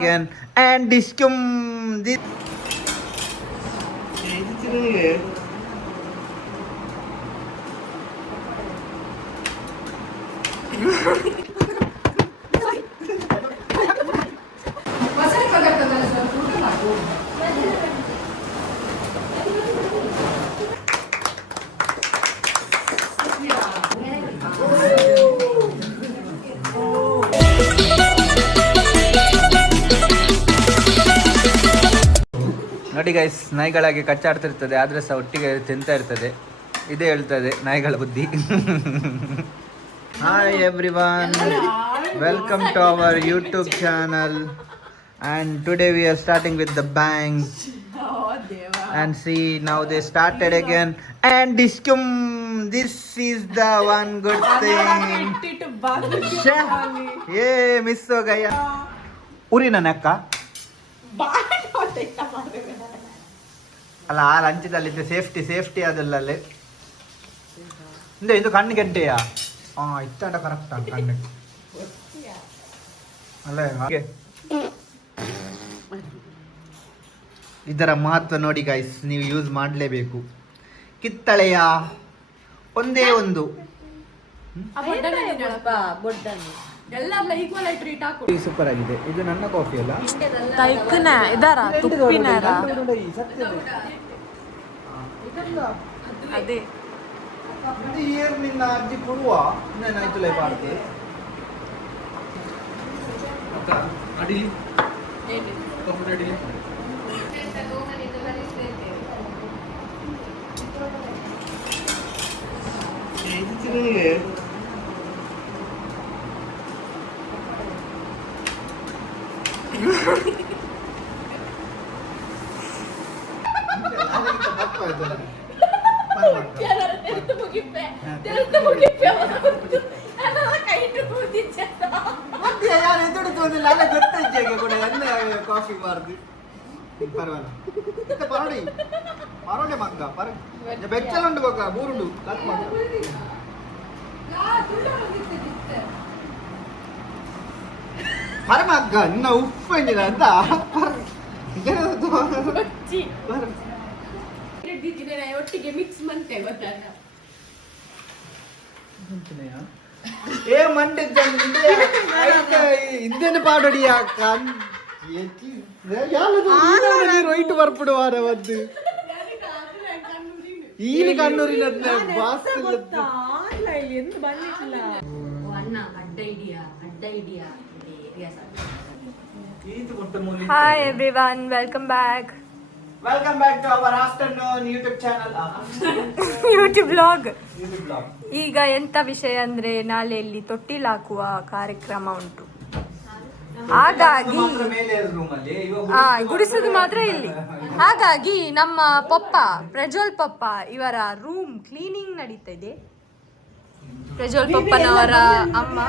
again and discum this ನೋಡಿ guys, ನಾಯಿಗಳಾಗಿ ಕಚ್ಚಾಡ್ತಿರ್ತದೆ ಆದ್ರೆ ಸಹ ಒಟ್ಟಿಗೆ ತಿಂತಾ ಇರ್ತದೆ. ಇದೇ ಹೇಳ್ತದೆ ನಾಯಿಗಳ ಬುದ್ಧಿ. Hi everyone, welcome to our YouTube channel and today we are starting with the bangs. And see, now they started again and discum this is the one good thing. ये मिस हो गया ಉರಿನ ನೆಕ್ಕ ಅಲ್ಲ ಆ ಲಂಚದಲ್ಲಿ safety ಅದಲ್ಲಲ್ಲಿ ಇದು ಕಣ್ಣು ಗೆಡ್ಡೆಯಾ ಇತ್ತಾಟ correct ಕಣ್ಣು ಅಲ್ಲ ಹಾಗೆ. ಇದರ ಮಹತ್ವ ನೋಡಿ ಗೈಸ್, ನೀವು ಯೂಸ್ ಮಾಡಲೇಬೇಕು. ಕಿತ್ತಳೆಯ ಒಂದೇ ಒಂದು ಸೂಪರ್ ಆಗಿದೆ. ಇದು ನನ್ನ ಕಾಫಿ ಅಲ್ಲ, ನಿನ್ನ ಅಜ್ಜಿ ಕೊಡುವ ಏನಾಯ್ತು ಲೈಫ್ ಆಡ್ತದೆ ಕಾಫಿ ಮಾರ್ದು ಪರವಾಡಿ ಪರೋಡೆ ಮಗ್ಗ ಬೆಚ್ಚಲುಂಡು ಬೊಕ್ಕ ಬೂರುಂಡು ಕಟ್ ಮಾಡ ಪರಮಗ್ಗ ನಿನ್ನ ಉಪ್ಪು ಎಂದಿನ ಅಂತ ಒಟ್ಟಿಗೆ ಮಿಕ್ಸ್ ಮಂತೆ ಗೊತ್ತಾಗ ಏ ಮಂಡೆ ಇಂದೇನು ಪಾಡೋಡಿ ಯಾಕ ರೈಟ್ ಬರ್ಬಿಡುವಾರ ಒಂದು ಈಲಿ ಕಣ್ಣೂರಿನ Hi everyone, welcome back to our afternoon YouTube channel. YouTube vlog. ಈಗ ಎಂತ ವಿಷಯ ಅಂದ್ರೆ ನಾಳೆ ಇಲ್ಲಿ ತೊಟ್ಟಿಲ್ ಹಾಕುವ ಕಾರ್ಯಕ್ರಮ ಉಂಟು. ಹಾಗಾಗಿ ಗುಡಿಸೋದು ಮಾತ್ರ ಇಲ್ಲಿ. ಹಾಗಾಗಿ ನಮ್ಮ ಪಪ್ಪ ಪ್ರಜ್ವಲ್ ಪಪ್ಪ ಇವರ ರೂಮ್ ಕ್ಲೀನಿಂಗ್ ನಡೀತಾ ಇದೆ. ಪ್ರಜ್ವಲ್ ಪಪ್ಪನವರ ಅಮ್ಮ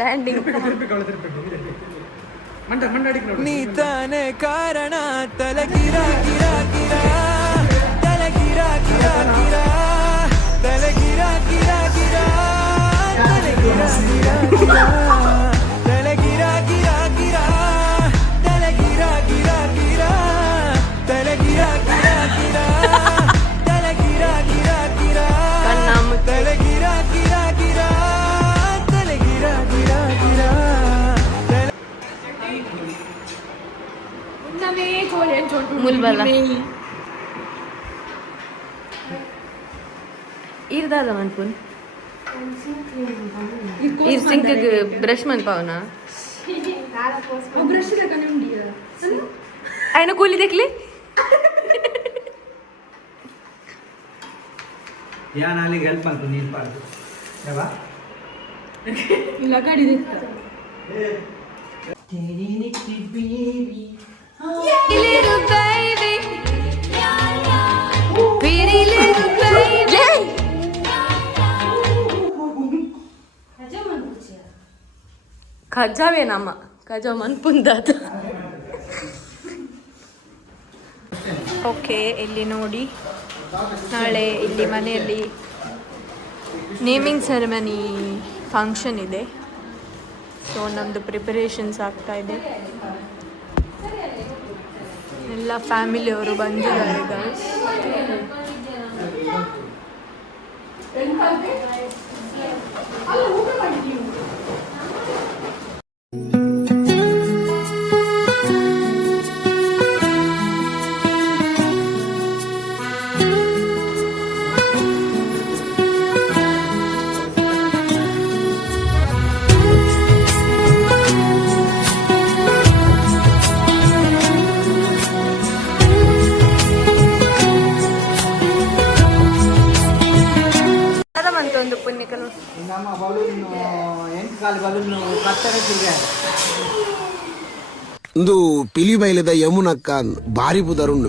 ಲ್ಯಾಂಡಿಂಗ್. ನೀ ತಾನೇ ಕಾರಣ ತಲೆ ಗಿರಾ ಗಿರಾ ಗಿರಾ ತಲೆ ಗಿರಾ ಗಿರಾ ಗಿರಾ ತಲೆ ಗಿರಾ ಗಿರಾ ಗಿರಾ ತಲೆ ಗಿರಾ ಗಿರಾ ಗಿರಾ ತಲೆ ಗಿರಾ ಗಿರಾ ಗಿರಾ ತಲೆ ಗಿರಾ ಗಿರಾ ಗಿರಾ ತಲೆ ಗಿರಾ ಗಿರಾ ಗಿರಾ ತಲೆ ಗಿರಾ ಗಿರಾ ಗಿರಾ ತಲೆ ಗಿರಾ ಗಿರಾ ಗಿರಾ ತಲೆ ಗಿರಾ ಗಿರಾ ಗಿರಾ ಮುಲ್ಬಲ್ಲ ಇರ್ದಾದ ಮನ್ಪುನ್ ಇರ್ ಸಿಂಕ್ ಬ್ರಷ್ ಮನ್ಪಾವನ ఆయన ಕೂಲಿ देखली ಯಾ ನಾಲಿಗೆ ಹೆಲ್ಪ್ ಅಂತ ನೀರು ಪಾಡ್ದು ಯಾವ ಇಲ್ಲ ಗಾಡಿ little baby pretty little baby ಖಜಾವೇನಮ್ಮ ಖಜಾ ಮನ್ಪುಂದಾತ. ಓಕೆ, ಇಲ್ಲಿ ನೋಡಿ ನಾಳೆ ಇಲ್ಲಿ ಮನೆಯಲ್ಲಿ ನೇಮಿಂಗ್ ಸೆರೆಮನಿ ಫಂಕ್ಷನ್ ಇದೆ. ಸೊ ನಮ್ಮದು ಪ್ರಿಪರೇಷನ್ಸ್ ಆಗ್ತಾ ಇದೆ. ಎಲ್ಲ ಫ್ಯಾಮಿಲಿಯವರು ಬಂದಿದ್ದಾರೆ ಗೈಸ್. ಒಂದು ಪುಣ್ಯಕನು ನಮ್ಮ ಬಲೂನ್ ಎಂಟು ಕಾಲು ಬಲೂನ್ ಕತ್ತರೆ ಸಿಗ ಇಂದು ಪಿಲಿ ಬೈಲದ ಯಮುನಕ್ಕ ಭಾರಿ ಬುದರುಂಡು.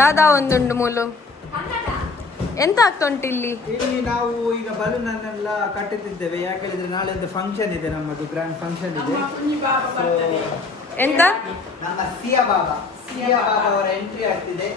ದಾದಾ ಒಂದುಂಡು ಮೂಲು ಎಂತ ಆಗ್ತುಂಟು ಇಲ್ಲಿ ನಾವು ಈಗ ಬಲೂನ್ ಅನ್ನೆಲ್ಲ ಕಟ್ಟುತ್ತಿದ್ದೇವೆ. ಯಾಕೆ ಹೇಳಿದ್ರೆ ನಾಳೆ ಒಂದು ಫಂಕ್ಷನ್ ಇದೆ, ನಮ್ಮದು ಗ್ರ್ಯಾಂಡ್ ಫಂಕ್ಷನ್ ಇದೆ. ಎಂತ ನಮ್ಮ ಸಿಯಾ ಬಾಬಾ ಅವರ ಎಂಟ್ರಿ ಆಗ್ತಿದೆ.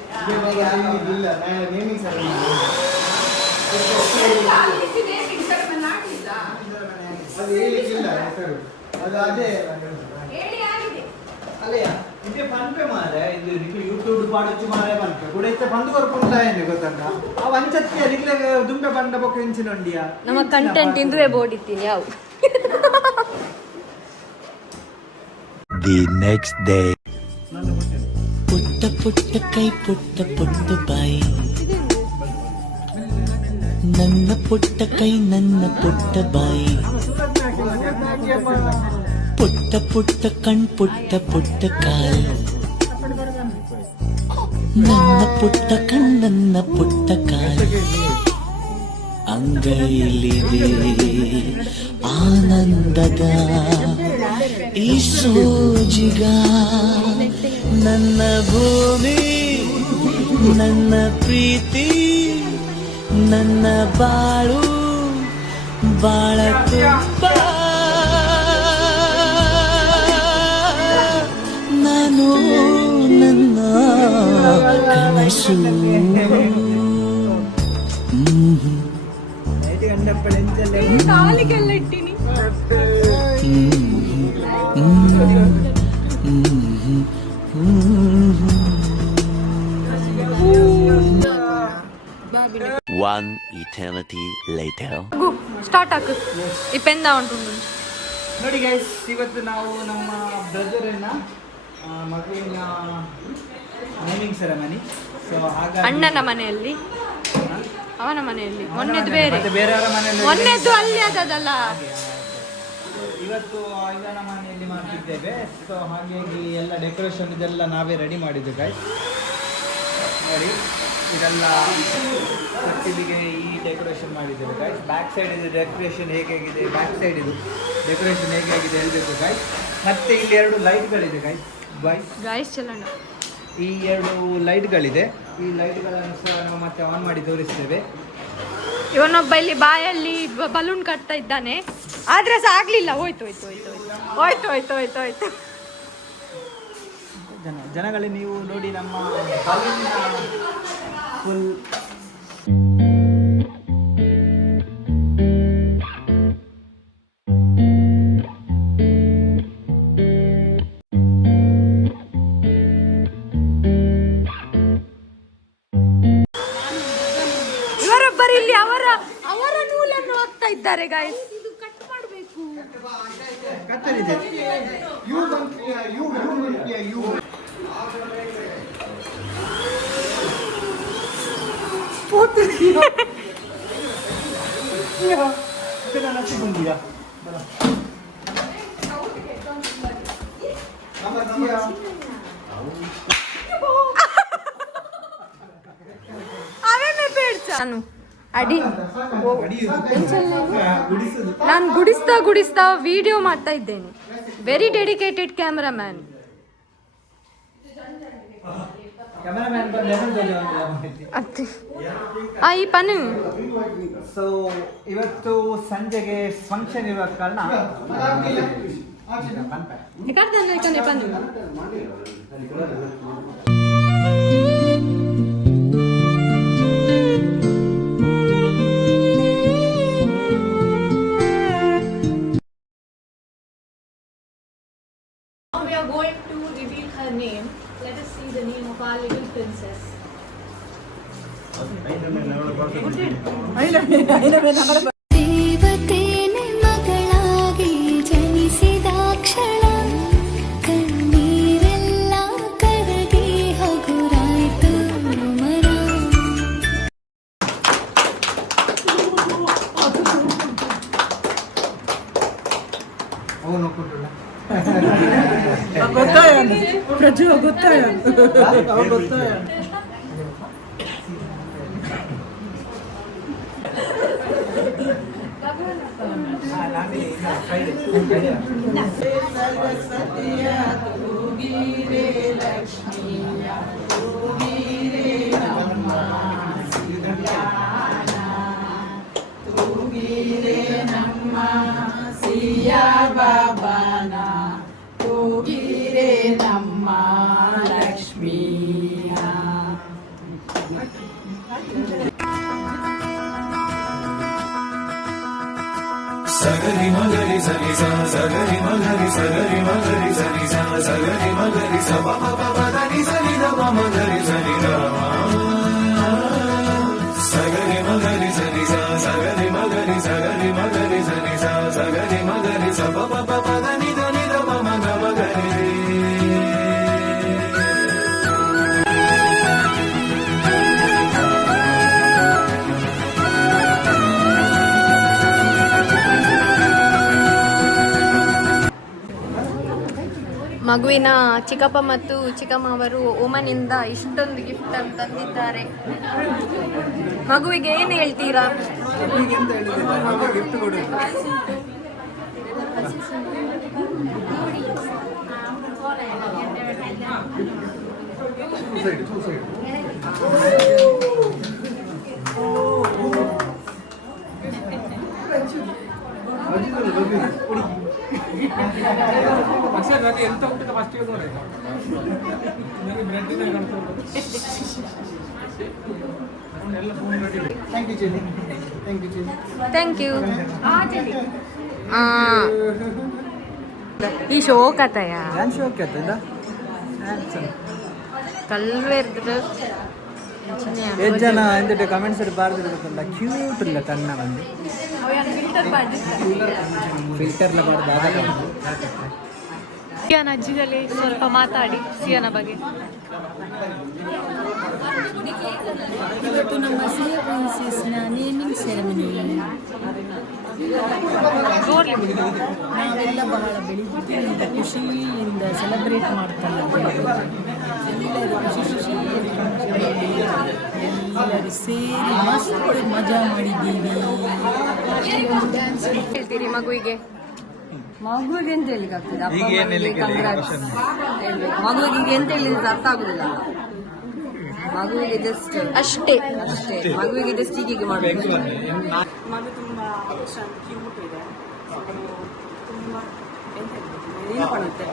ಅಲ್ಲಯ್ಯ ಇದೇ ಪಂಪೆ ಮಾರೆ ಇದು ಯೂಟ್ಯೂಬ್ ಪಾಡೊಚ್ಚು ಮಾರೆ ಪಂಪೆ ಕೂಡ ಇತ್ತೆ ಪಂದು ಕೊರ್ಪುಂಡ ಏನು ಗೊತ್ತಂಡ ಅವ ಅಂಚತ್ಯ ನಿಗ್ಲೆ ದುಂಬೆ ಬಂಡ ಬೊಕ್ಕ ಇಂಚಿನೊಂಡಿಯ ನಮ್ಮ ಕಂಟೆಂಟ್ ಇಂದುವೆ ಬೋಡಿತ್ತೀನಿ ಯಾವ ದಿ ನೆಕ್ಸ್ಟ್ ಡೇ. ಪುಟ್ಟ ಪುಟ್ಟ ಕೈ ಪುಟ್ಟ ಪುಟ್ಟ ಬಾಯಿ ನನ್ನ ಪುಟ್ಟ ಕೈ ನನ್ನ ಪುಟ್ಟ ಬಾಯಿ ಪುಟ್ಟ ಪುಟ್ಟ ಕಣ್ ಪುಟ್ಟ ಪುಟ್ಟ ಕಾಲ್ ನನ್ನ ಪುಟ್ಟ ಕಣ್ ನನ್ನ ಪುಟ್ಟ ಕಾಲ್ ಅಂಗೈಲಿದೆ ಆನಂದದ ಈ ಸೋಜಿಗ ನನ್ನ ಭೂಮಿ ನನ್ನ ಪ್ರೀತಿ ನನ್ನ ಬಾಳು ಬಾಳ ತುಪ್ಪ ನಾನು ನನ್ನ ಕನಸು ಕಾಲಿಗೆಲ್ಲ ಇಟ್ಟಿನಿ One eternity later. ಸ್ಟಾರ್ಟ್ ಹಾಕು ಈ ಪೆಂದ ಉಂಟು ನೋಡಿ ಗೈಸ್, ಇವತ್ತು ನಾವು ನಮ್ಮ ಬ್ರದರಿನ ಮಗುವಿನ ನೇಮಿಂಗ್ ಸೆರೆಮನಿ. ಸೊ ಹಾಗಾಗಿ ಅಣ್ಣನ ಮನೆಯಲ್ಲಿ ಅವನ ಮನೆಯಲ್ಲಿ ಮೊನ್ನೆದು ಬೇರೆ ಮತ್ತೆ ಬೇರೆಯವರ ಮನೆಯಲ್ಲಿ ಮೊನ್ನೆದು ಅಲ್ಲಿ ಅದಲ್ಲ ಇವತ್ತು ಇದನ್ನ ಮನೆಯಲ್ಲಿ ಮಾಡ್ತಿದ್ದೇವೆ. ಸೊ ಹಾಗಾಗಿ ಎಲ್ಲ ಡೆಕೋರೇಷನ್ ಇದೆಲ್ಲ ನಾವೇ ರೆಡಿ ಮಾಡಿದ್ದು ಗೈಸ್. ನೋಡಿ ಇದೆಲ್ಲ ಕಟ್ಟಿಲಿಗೆ ಈ ಡೆಕೋರೇಷನ್ ಮಾಡಿದ್ದೇವೆ ಗೈಸ್. ಬ್ಯಾಕ್ ಸೈಡ್ ಇದು ಡೆಕೋರೇಷನ್ ಹೇಗಿದೆ, ಬ್ಯಾಕ್ ಸೈಡ್ ಇದು ಡೆಕೋರೇಷನ್ ಹೇಗಾಗಿದೆ ಹೇಳಬೇಕು ಗೈಸ್. ಮತ್ತೆ ಇಲ್ಲಿ 2 ಲೈಟ್ಗಳಿದೆ ಗೈಸ್. ಗಾಯ್ಸ್. ಗಾಯ್ಸ್ ಚಲೋಣ. ಈ 2 ಲೈಟ್ಗಳಿದೆ. ಈ ಲೈಟ್ಗಳನ್ನು ಸಹ ನಾವು ಮತ್ತೆ ಆನ್ ಮಾಡಿ ತೋರಿಸ್ತೇವೆ. ಇವನೊಬ್ಬ ಇಲ್ಲಿ ಬಾಯಲ್ಲಿ ಬಲೂನ್ ಕಟ್ತಾ ಇದ್ದಾನೆ, ಆದ್ರೆ ಸಹ ಆಗ್ಲಿಲ್ಲ. ಹೋಯ್ತು. ಜನಗಳೇ ನೀವು ನೋಡಿ ನಮ್ಮ ಫುಲ್ ಇವರೊಬ್ಬರು ಇಲ್ಲಿ ಅವರ ನೂಲನ್ನು ಹಾಕ್ತಾ ಇದ್ದಾರೆ ಗಾಯ್ಸ್. ಕತ್ತರಿದೆ. ನಾನು ಅಡಿ ನಾನು ಗುಡಿಸ್ತಾ ವಿಡಿಯೋ ಮಾಡ್ತಾ ಇದ್ದೇನೆ. Very dedicated cameraman. ಈ ಪನು. ಸೊ ಇವತ್ತು ಸಂಜೆಗೆ ಫಂಕ್ಷನ್ ಇರುವ ಕಾರಣ ಪನು We are going to reveal her name. Let us see the name of our little princess. ದೇವತೇನೆ ಮಗಳಾಗಿ ಜನಿಸಿದಾಕ್ಷಣ ಕಣ್ಣೀರೆಲ್ಲ ಕರಗಿ ಹಗುರಾಯ್ತು ಮರ. ಸಗರಿ ಮಗರಿ ಸರಿ ಸ ಸಗರಿ ಮಗರಿ ಸಗರಿ ಮಗರಿ ಸರಿ ಸ ಸಗರಿ ಮಗರಿ ಸ ಪ ಪ ಪ ಪ ಧನಿ ಸರಿ ದ ಪ ಮಗರಿ ಸರಿ ದ ಸಗರಿ ಮಗರಿ ಸರಿ ಸ ಸಗರಿ ಮಗರಿ ಸಗರಿ ಮಗರಿ ಸರಿ ಸ ಸಗರಿ ಮಗರಿ ಸ ಪ ಪ ಪ ಪ ಧನಿ ಧನಿ ದ ಪ ಮ ಗ ಮಗರಿ. ಮಗುವಿನ ಚಿಕ್ಕಪ್ಪ ಮತ್ತು ಚಿಕ್ಕಮ್ಮ ಅವರು ಓಮನಿಂದ ಇಷ್ಟೊಂದು ಗಿಫ್ಟ್ ಅಂತ ತಂದಿದ್ದಾರೆ. ಮಗುವಿಗೆ ಏನು ಹೇಳ್ತೀರಾ? ಗಿಫ್ಟ್ ಕೊಡು. ఎంత ఉంటుంది ఫస్ట్ ಥ್ಯಾಂಕ್ ಯು. ಈ ಶೋಕತಯ ಕಲ್ವೆರ್ದು ಎಷ್ಟು ಜನ ಎಂತ ಕಮೆಂಟ್ಸ್ ಬಾರ್ದು ಗೊತ್ತಲ್ಲ, ಕ್ಯೂಟ್ ಇಲ್ಲ ಕಣ್ಣ ಬಂದು ಫಿಲ್ಟರ್ಲ ಬಾರ್ದು. ಸಿಯಾನ ಅಜ್ಜಿದಲ್ಲಿ ಸ್ವಲ್ಪ ಮಾತಾಡಿ ಸಿಯಾನ ಬಗ್ಗೆ. ಇವತ್ತು ನಮ್ಮ ಸಿಯ ಪ್ರಿನ್ಸೆಸ್ನ ನೇಮಿಂಗ್ ಸೆರೆಮನಿ. ನಾವೆಲ್ಲ ಬಹಳ ಬೆಳಿಗ್ಗೆಯಿಂದ ಖುಷಿಯಿಂದ ಸೆಲೆಬ್ರೇಟ್ ಮಾಡ್ತಾ ಇದ್ದೇವೆ. ಎಲ್ಲರೂ ಎಲ್ಲರೂ ಸೇರಿ ಮಸ್ತ್ ಮಜಾ ಮಾಡಿದ್ದೀವಿ. ಹೇಳ್ತೀರಿ ಮಗುವಿಗೆ? ಮಗುವಿಗೆ ಎಂತ ಹೇಳಿಕ್ಕೆ ಆಗ್ತದೆ? ಅಪ್ಪ ಈಗ ಏನ್ ಅಮ್ಮನಿಗೆ ಹೇಳಿಕ್ಕೆ ಇಲ್ಲ, ಈಗ congrats ಹೇಳ್ಬೇಕು. ಮಗುವಿಗೆ ಈಗ ಎಂತ ಹೇಳಿದ್ರೆ ಅರ್ಥ ಆಗುದಿಲ್ಲ. ಮಗುವಿಗೆ ಜಸ್ಟ್ ಅಷ್ಟೇ ಮಗುವಿಗೆ ಜಸ್ಟ್ ಹೀಗೆ ಮಾಡಬೇಕು. ಮಗು ತುಂಬ ಕ್ಯೂಟ್ ಇದೆ. ತುಂಬ ಎಂತ ಏನು ಕಾಣುತ್ತೆ,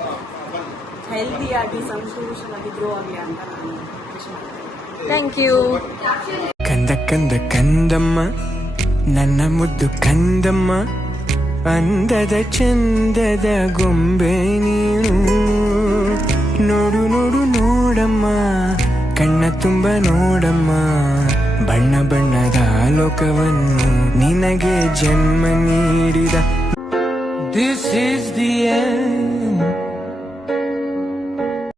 ಹೆಲ್ದಿಯಾಗಿ ಸಂತೋಷವಾಗಿ ಗ್ರೋ ಆಗಲಿ ಅಂತ ನಾನು ವಿಶ್ ಮಾಡ್ತೇನೆ. Thank you. ಕಂದ ಕಂದ ಕಂದಮ್ಮ ನನ್ನ ಮುದ್ದು ಕಂದಮ್ಮ, ಅಂದದ ಚಂದದ ಗೊಂಬೆ ನೀನು. ನೋಡು ನೋಡು ನೋಡಮ್ಮ, ಕಣ್ಣ ತುಂಬ ನೋಡಮ್ಮ, ಬಣ್ಣ ಬಣ್ಣದ ಲೋಕವನ್ನು ನಿನಗೆ ಜನ್ಮ ನೀಡಿದ. This is the end.